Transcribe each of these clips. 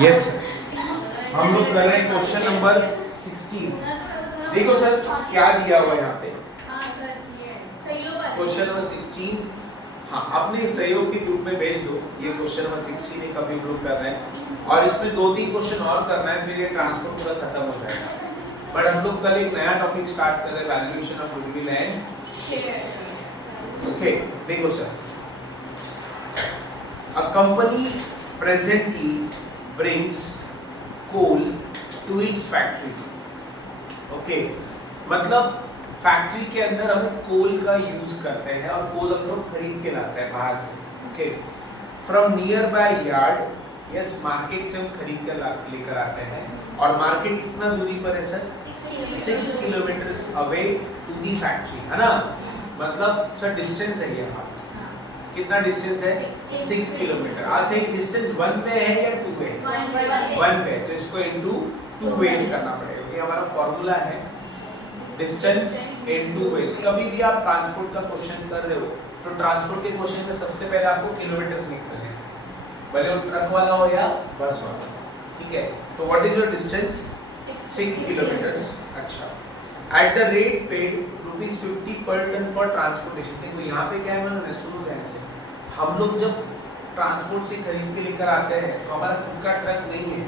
Yes हम लोग कर रहे हैं क्वेश्चन नंबर 16। देखो सर क्या दिया हुआ है यहाँ पे क्वेश्चन नंबर 16। हाँ अपने सहयोग के ग्रुप में भेज दो। ये क्वेश्चन नंबर 16 एक अभी ग्रुप कर रहे हैं और इसमें 2-3 क्वेश्चन और करना है, फिर ये ट्रांसफर पूरा खत्म हो जाएगा। बट हम लोग कल एक नया टॉपिक स्टार्ट कर रहे हैं, valuation of goodwill and shares. Okay देखो sir, a company presently brings coal to its factory। Okay मतलब फैक्ट्री के अंदर हम कोल का यूज करते हैं और कोल हम लोग खरीद के लाते हैं बाहर से। Okay from near by yard, yes market से हम खरीद कर लेकर आते हैं। और मार्केट कितना दूरी पर है sir? 6 kilometre away to the factory, है ना। मतलब सर डिस्टेंस है ये हमारा, कितना डिस्टेंस है? 6 किलोमीटर। अच्छा ये डिस्टेंस 1 पे है या 2 पे? 1 पे, तो इसको इनटू 2 वेज करना पड़ेगा। ये हमारा फॉर्मूला है, डिस्टेंस इनटू वेज। कभी भी आप ट्रांसपोर्ट का क्वेश्चन कर रहे हो तो ट्रांसपोर्ट के क्वेश्चन में सबसे पहले आपको किलोमीटर्स निकालने हैं, भले वो ट्रक वाला हो या बस वाला, ठीक है। तो what is your distance? 6 kilometres. अच्छा एट द रेट पेड ₹50 पर टन फॉर ट्रांसपोर्टेशन। देखो यहाँ पे क्या है, मैंने सुनो ध्यान से, हम लोग जब ट्रांसपोर्ट से खरीद के लेकर आते हैं तो हमारा खुद का ट्रक नहीं है,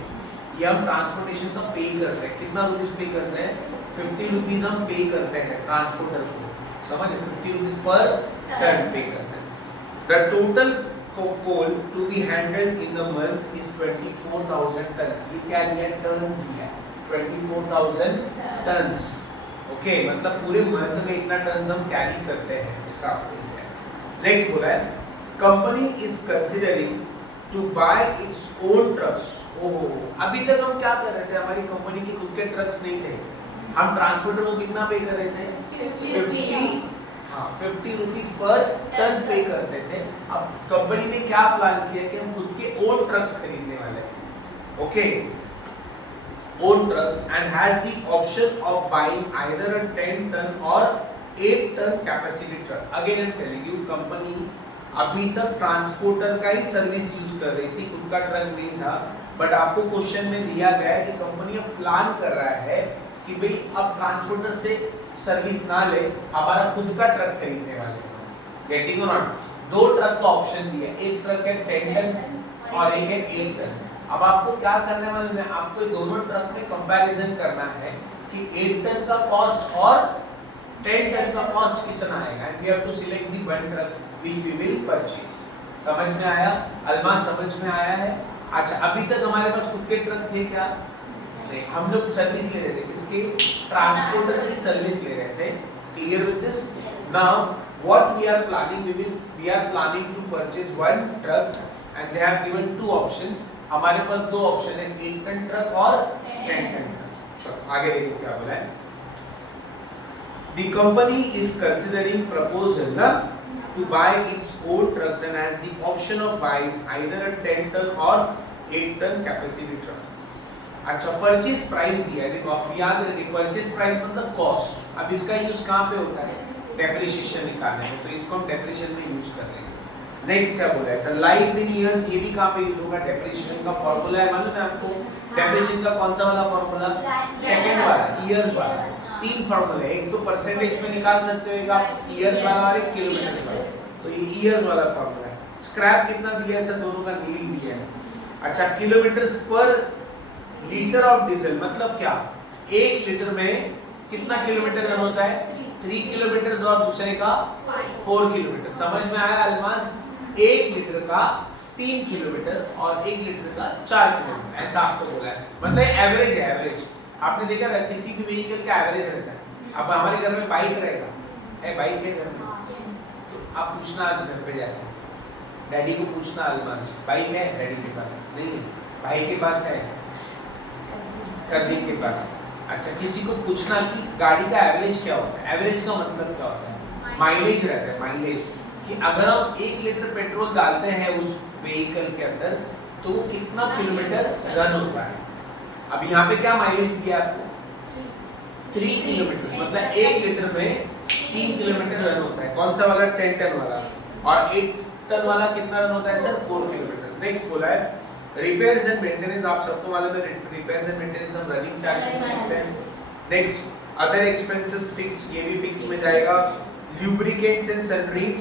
ये हम ट्रांसपोर्टेशन का पे करते हैं। कितना रुपीस पे करते हैं? 50 रुपीज हम पे करते हैं ट्रांसपोर्टर को, समझ? 50 रुपीज पर टन पे करते हैं। The total coal to be handled in the month is 24,000 tons। ये क्या लिया? टन्स लिया, 24,000 टन्स। ओके मतलब पूरे मंथ में इतना टन्स हम कैरी करते हैं, ऐसा आपको लिखा है। नेक्स्ट बोला है company is considering to buy its own trucks. ओहो अभी तक हम क्या कर रहे थे, हमारी कंपनी के खुद के ट्रक्स नहीं थे, हम ट्रांसपोर्टर को कितना पे कर रहे थे? 50 रुपीस पर टन पे करते थे। अब कंपनी ने क्या प्लान किया कि हम खुद के ओन ट्रक्स खरीदने वाले हैं। Okay own trucks and has the option of buying either a 10 ton or 8 ton capacity truck। Again I'm telling you, company अभी तक ट्रांसपोर्टर का ही सर्विस यूज कर रही थी, खुद का ट्रक नहीं था। बट आपको क्वेश्चन में दिया गया है कि कंपनी अब प्लान कर रहा है कि भाई अब ट्रांसपोर्टर से सर्विस ना ले, हमारा खुद का ट्रक खरीदने वाले हैं। गेटिंग और नॉट? 2 ट्रक का ऑप्शन दिया, एक ट्रक है 10 टन और एक है 8 टन। अब आपको क्या करने वाले हैं, आपको दोनों ट्रक में कंपैरिजन करना है कि 8 टन का कॉस्ट और 10 टन का कॉस्ट कितना आएगा। And we have to select the one truck which we will purchase. समझ में आया? अलमा समझ में आया है? अच्छा अभी तक हमारे पास खुद के ट्रक थे क्या? नहीं, हम लोग सर्विस ले रहे थे, किसके? ट्रांसपोर्टर की सर्विस ले रहे थे। Clear with this? Now what we are planning, we are planning to purchase one truck and they have given 2 options. हमारे पास 2 ऑप्शन है, 8 टन ट्रक और 10 टन ट्रक। चलो आगे देखो क्या बोला है। The company is considering proposal ना to buy its own trucks and has the option of buying either a 10 ton or 8 ton capacity truck। अच्छा परचेज प्राइस दिया है, देखो आप याद रखिए परचेज प्राइस मतलब कॉस्ट। अब इसका यूज कहाँ पे होता है? डेप्रिसिएशन निकालने में, तो इसको हम डेप्रिसिएशन में यूज कर रहे हैं। नेक्स्ट क्या बोला है सर? लाइफ इन इयर्स, ये भी कहाँ पे यूज होगा? डेप्रिसिएशन का फॉर्मूला है, मालूम है आपको? डेप्रिसिएशन का कौन सा वाला फॉर्मूला? सेकंड वाला, इयर्स वाला। 3 फॉर्मूले, एक तो परसेंटेज में निकाल सकते हो, एक आप इयर्स वाला और एक किलोमीटर वाला। तो ये इयर्स वाला फॉर्मूला है। स्क्रैप कितना दिया है सर? दोनों का नील दिया है। अच्छा किलोमीटर्स पर लीटर ऑफ डीजल मतलब क्या? 1 लीटर में कितना किलोमीटर रन होता है? 3 किलोमीटर और दूसरे का 4 किलोमीटर। समझ में आया अलमास? 1 लीटर का 3 किलोमीटर और 1 लीटर का 4 किलोमीटर, ऐसा आपको बोला है। मतलब एवरेज है, एवरेज। आपने देखा है किसी भी व्हीकल का एवरेज रहता है। अब हमारे घर में बाइक रहेगा, है बाइक है घर में, तो आप पूछना आज घर पे जाके, डैडी को पूछना अलमास बाइक है? डैडी के पास नहीं है, भाई के पास है, कजिन के पास। अच्छा किसी को पूछना कि गाड़ी का एवरेज क्या होता है? एवरेज का मतलब क्या होता है? माइलेज रहता है, माइलेज। कि अगर हम 1 लीटर पेट्रोल डालते हैं उस व्हीकल के अंदर तो वो कितना किलोमीटर रन होता है। अब यहाँ पे क्या माइलेज दिया आपको? 3 किलोमीटर, मतलब 1 लीटर में 3 किलोमीटर रन होता है। कौन सा वाला? 10 टन वाला। और 8 टन वाला कितना रन होता है सर? 4 किलोमीटर। नेक्स्ट बोला है रिपेयर्स एंड मेंटेनेंस आप सबको मालूम है, रिपेयर्स एंड मेंटेनेंस हम रनिंग चार्जेस लिखते हैं। नेक्स्ट अदर एक्सपेंसेस फिक्स्ड, ये भी फिक्स में जाएगा। लुब्रिकेंट्स एंड सनरीज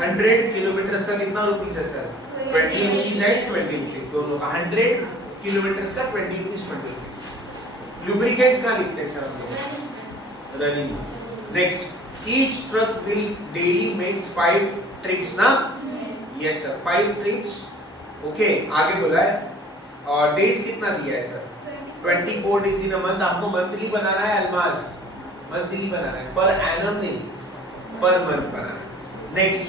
100 किलोमीटर का कितना रुपीस है सर? 20 रुपीस है, 20 रुपीस दोनों का। 100 किलोमीटर का 20 रुपीस, 20 रुपीस। लुब्रिकेंट्स का लिखते हैं सर हम लोग running. Next each truck will daily makes 5 trips ना? Yes sir 5 trips. ओके आगे बोला है और डेज कितना दिया है sir? 24 days in a month. आपको मंथली बनाना है अल्माज, मंथली बनाना है, पर एनम नहीं, पर मंथ बनाना है। नेक्स्ट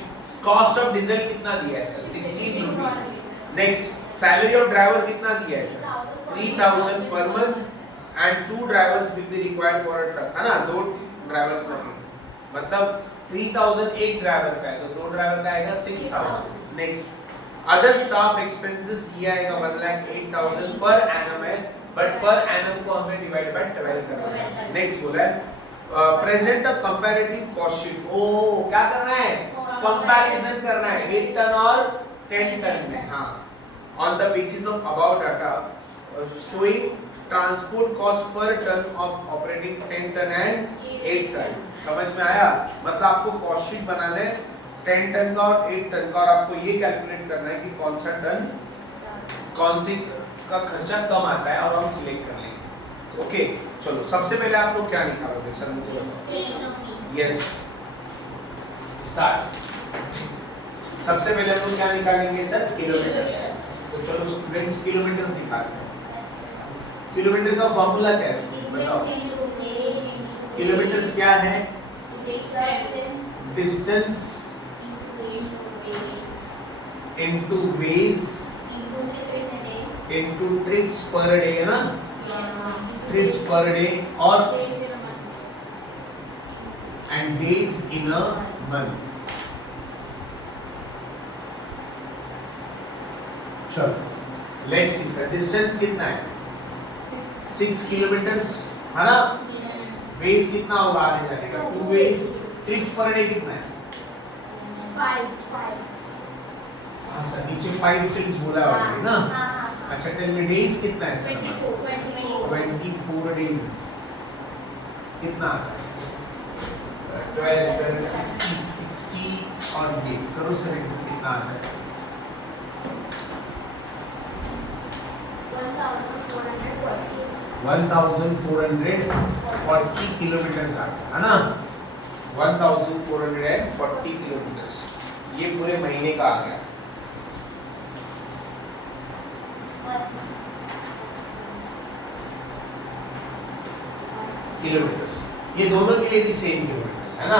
कॉस्ट ऑफ डीजल कितना दिया है sir? 16 rupees. Next salary of driver कितना दिया है sir? 3000 per month and 2 drivers will be required for a truck, है ना? 2 ड्राइवर्स लगेंगे, मतलब 3000 एक ड्राइवर का है तो 2 ड्राइवर का आएगा 6000। नेक्स्ट अदर स्टाफ एक्सपेंसेस ये आएगा 1,08,000 पर एनम है, बट पर एनम को हमें डिवाइड बाय 12 करना है। नेक्स्ट बोला है present a comparative cost sheet. ओ क्या करना है? कंपैरिजन करना है 8 टन और 10 टन में। हाँ on the basis of about data showing transport cost per ton of operating 10 ton and 8 ton. समझ में आया? मतलब आपको कॉस्ट शीट बनाना है 10 टन का और 8 टन का, और आपको ये कैलकुलेट करना है कि कौन सा टन कौन सी का खर्चा कम आता है और हम सिलेक्ट कर लेंगे। ओके चलो सबसे पहले आप लोग क्या निकालोगे सर मुझे बताओ। Yes start. सबसे पहले हम लोग क्या निकालेंगे सर? किलोमीटर्स। तो चलो स्टूडेंट्स किलोमीटर्स निकालते हैं। किलोमीटर का फॉर्मूला क्या है बताओ? किलोमीटर्स क्या है? Distance into base into trips per day, है ना? ट्रिप्स पर डे और and days in a month. चलो लेट्स सी सर डिस्टेंस कितना है? 6 किलोमीटर्स, है ना? बेस कितना होगा आने जाने का? 2 बेस। ट्रिप्स पर डे कितना है? 5। हाँ सर नीचे 5 ट्रिप्स बोला ऑलरेडी ना? अच्छा टेल मी डेज कितना है सर? 24 डेज। कितना आता है? 12 60 और ये करो सर कितना आता है? 1440 किलोमीटर आता है ना? 1440 किलोमीटर ये पूरे महीने का आ गया। किलोमीटर्स ये दोनों के लिए भी सेम किलोमीटर्स है ना?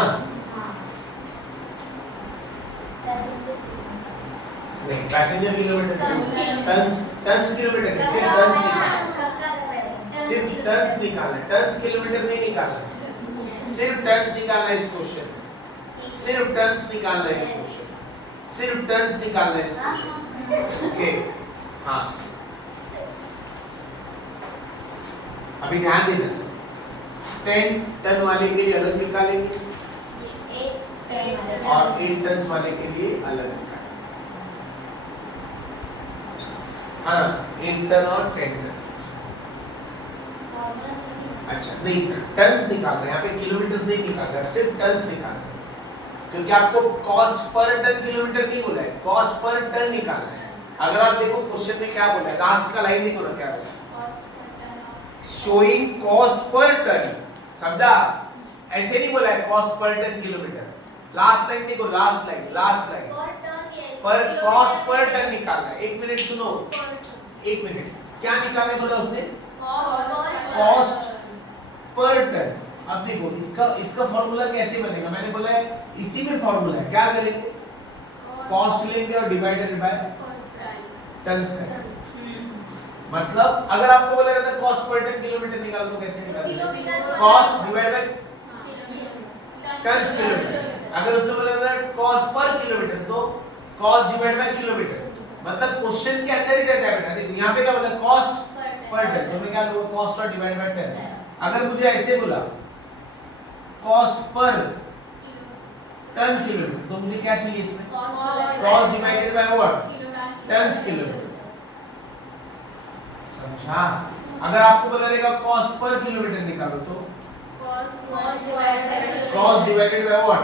नहीं पैसेंजर किलोमीटर टन्स किलोमीटर सिर्फ टन्स निकालना, सिर्फ टन्स निकालना है, टन्स किलोमीटर नहीं निकालना, सिर्फ टन्स निकालना है इस क्वेश्चन, सिर्फ टन्स निकालना है इस क्वेश्चन, सिर्फ टन्स निकालना है इस क्वेश्चन। ओके हाँ अभी ध्यान देना सर 10 टन वाले के लिए अलग निकालेंगे और 8 टन वाले के लिए अलग निकालेंगे, हाँ 8 टन और 10 टन। अच्छा नहीं सर टन्स निकालना है यहाँ पे, किलोमीटर्स नहीं निकालना है, सिर्फ टन्स निकालना है क्योंकि आपको कॉस्ट पर टन किलोमीटर नहीं बोला है, कॉस्ट पर टन निकालना है। अगर आप देखो क्वेश्चन में क्या बोला है, लास्ट का लाइन देखो ना क्या बोला है, शोइंग कॉस्ट पर टन। समझा? ऐसे नहीं बोला है cost per ton kilometre, last line देखो, लास्ट लाइन पर कॉस्ट पर टन निकालना है। 1 मिनट सुनो, 1 मिनट क्या निकालने बोला उसने? Cost per ton. अब देखो इसका फॉर्मूला कैसे बनेगा, मैंने बोला है इसी में फॉर्मूला है, क्या करेंगे कॉस्ट लेंगे और डिवाइडेड बाय टन्स करेंगे। मतलब अगर आपको बोला जाता है कॉस्ट पर टन किलोमीटर निकाल तो कैसे निकालोगे? Cost divide by tons kilometre. अगर उसने बोला जाता है कॉस्ट पर किलोमीटर तो कॉस्ट डिवाइड बाय किलोमीटर, मतलब क्वेश्चन के अंदर ही रहता है बेटा। देखो यहाँ पे क्या बोला कॉस्ट पर टन, तो मैं क्या लूंगा कॉस्ट और डिवाइड बाय टन। अगर मुझे ऐसे बोला कॉस्ट पर टन किलोमीटर तो मुझे क्या चाहिए इसमें? Cost divided by what? Tons kilometre. समझा? अगर आपको पता रहेगा कॉस्ट पर किलोमीटर निकालो तो कॉस्ट डिवाइडेड बाय व्हाट,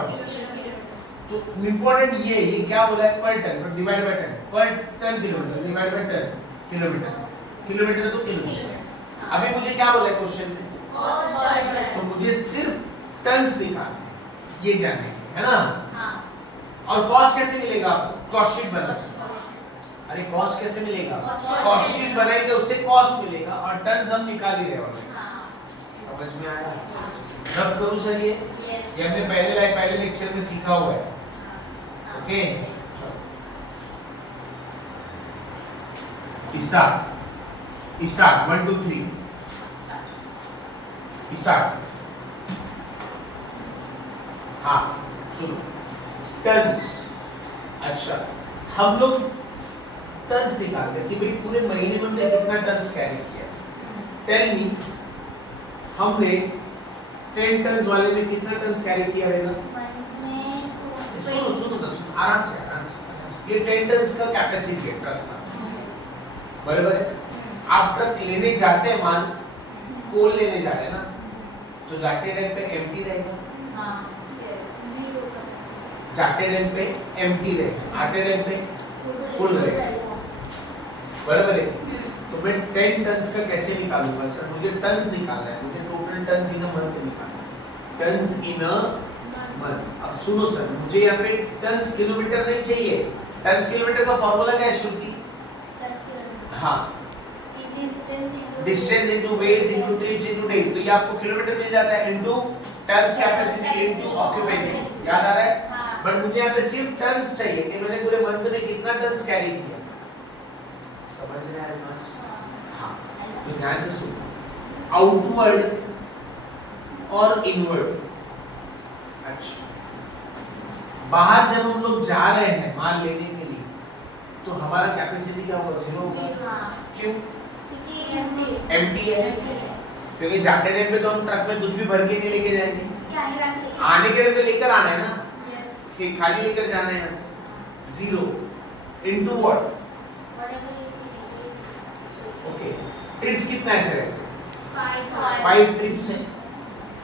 तो इंपॉर्टेंट ये क्या बोला है, per ton, per divide by ton, per ton kilometre divide by ton kilometre, kilometre तो किलोमीटर। अभी मुझे क्या बोला है क्वेश्चन में, तो मुझे सिर्फ टन्स निकालने, ये जानने है ना। और कॉस्ट कैसे मिलेगा, कॉस्ट शीट बना, अरे कॉस्ट कैसे मिलेगा, कॉस्ट शीट बनाएंगे उससे कॉस्ट मिलेगा और टन्स हम निकाल ही रहे हैं। समझ में आया? रफ करूं सर ये हमने पहले लेक्चर में सीखा हुआ है। Okay start 1 2 3 start. हाँ सुनो, टन्स, अच्छा हम लोग टन्स निकालते हैं कि भाई पूरे महीने में हमने कितना टन्स कैरी किया। टेल मी, हमने 10 टन्स वाले में कितना टन्स कैरी किया रहेगा? सुनो आराम से। ये 10 टन्स का कैपेसिटी है ट्रक का, बराबर है। आप ट्रक लेने जाते हैं, मान कोल लेने जा रहे हैं ना, तो जाते टाइम पे एम्प्टी रहेगा, जाते टाइम पे एम्प्टी रहेगा, आते टाइम पे फुल रहेगा, बराबर है। तो मैं 10 टन्स का कैसे निकालूंगा सर? मुझे टन्स निकालना है, मुझे total tons in a month निकालना है, टन्स इन अ मंथ। अब सुनो सर, मुझे यहाँ पे टन्स किलोमीटर नहीं चाहिए। टन्स किलोमीटर का फॉर्मूला क्या है श्रुति? हाँ, distance into ways into trips into days, तो ये आपको किलोमीटर मिल जाता है into tons capacity into occupancy, याद आ रहा है? बट मुझे यहाँ पे सिर्फ टन्स चाहिए कि मैंने पूरे मंथ में कितना टन्स कैरी किया। समझ रहे हैं ना? हाँ, तो ध्यान से सुनो, आउटवर्ड और इनवर्ड। अच्छा, बाहर जब हम लोग जा रहे हैं माल लेने के लिए, तो हमारा कैपेसिटी क्या होगा? 0 होगा। क्यों? एम्प्टी है, क्योंकि जाते टाइम पे तो हम ट्रक में कुछ भी भर के नहीं लेके जाएंगे, आने के टाइम पे लेकर आना है ना, कि खाली लेकर जाना है यहाँ से। 0 इनटू व्हाट? ओके, ट्रिप्स कितना है सर? ऐसे 5 ट्रिप्स है।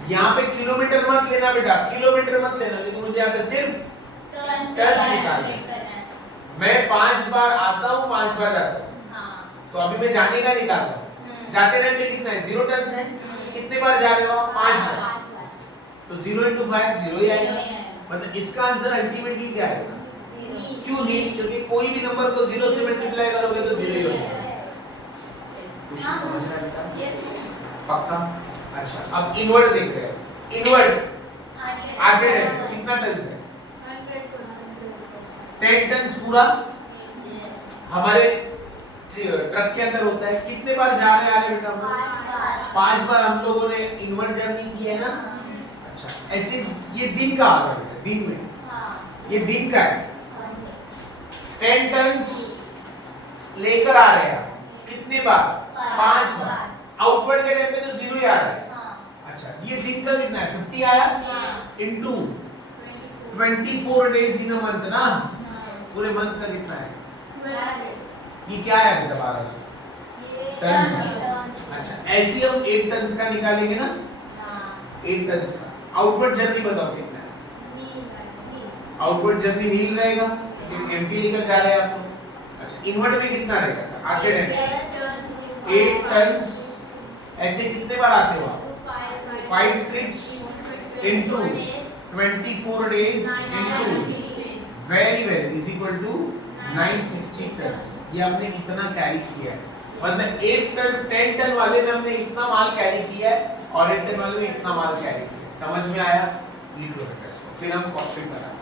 यहाँ पे किलोमीटर मत लेना बेटा, किलोमीटर मत लेना, क्योंकि मुझे यहाँ पे सिर्फ टन्स निकालना है। मैं 5 बार आता हूँ, 5 बार जाता हूँ, तो अभी मैं जाने का निकाल रहा हूँ। जाते टाइम पे कितना है? 0 टन्स है। कितने बार जा रहे हो आप? 5 बार, तो 0 into 5 0 ही आएगा। मतलब इसका आंसर अल्टीमेटली क्या आएगा? क्यों नहीं? क्योंकि कोई भी नंबर को 0 से मल्टीप्लाई करोगे तो 0 ही हो जाएगा। समझ रहा है? पक्का? अच्छा, अब इनवर्ड देख रहे हैं। इनवर्ड आगे कितना टन्स है? 10 टन्स पूरा हमारे ट्रक के अंदर होता है। कितने बार जा रहे हैं बेटा? 5 बार हम लोगों ने इनवर्ड जर्नी की है ना। अच्छा, ऐसे ये दिन का आ रहा है, दिन में, ये दिन का है। 10 टन्स लेकर आ रहे हैं, कितने बार? 5 बार। आउटवर्ड के टाइम पे तो 0 ही आ रहा है। अच्छा, ये दिन का कितना है? 50 आया into 24 days in a month ना। पूरे मंथ का कितना है? ये क्या है बेटा? 1200 टन्स। अच्छा, ऐसे हम 8 टन्स का निकालेंगे ना, 8 टन्स का। आउटवर्ड जर्नी बताओ कितना है? आउटवर्ड जर्नी नील रहेगा, एम्प्टी लेकर जा रहे हैं आप लोग। अच्छा, इनवर्ड में कितना रहेगा सर? आगे रहेगा 8 टन्स। ऐसे कितने बार आते हो आप? 5 trips into 24 days into very is equal to 960 tons. ये हमने इतना कैरी किया है। मतलब 8 टन 10 टन वाले में हमने इतना माल कैरी किया है और 8 टन वाले में इतना माल कैरी किया है। समझ में आया? लिख लो बेटा इसको, फिर हम कॉस्ट शीट बनाएंगे।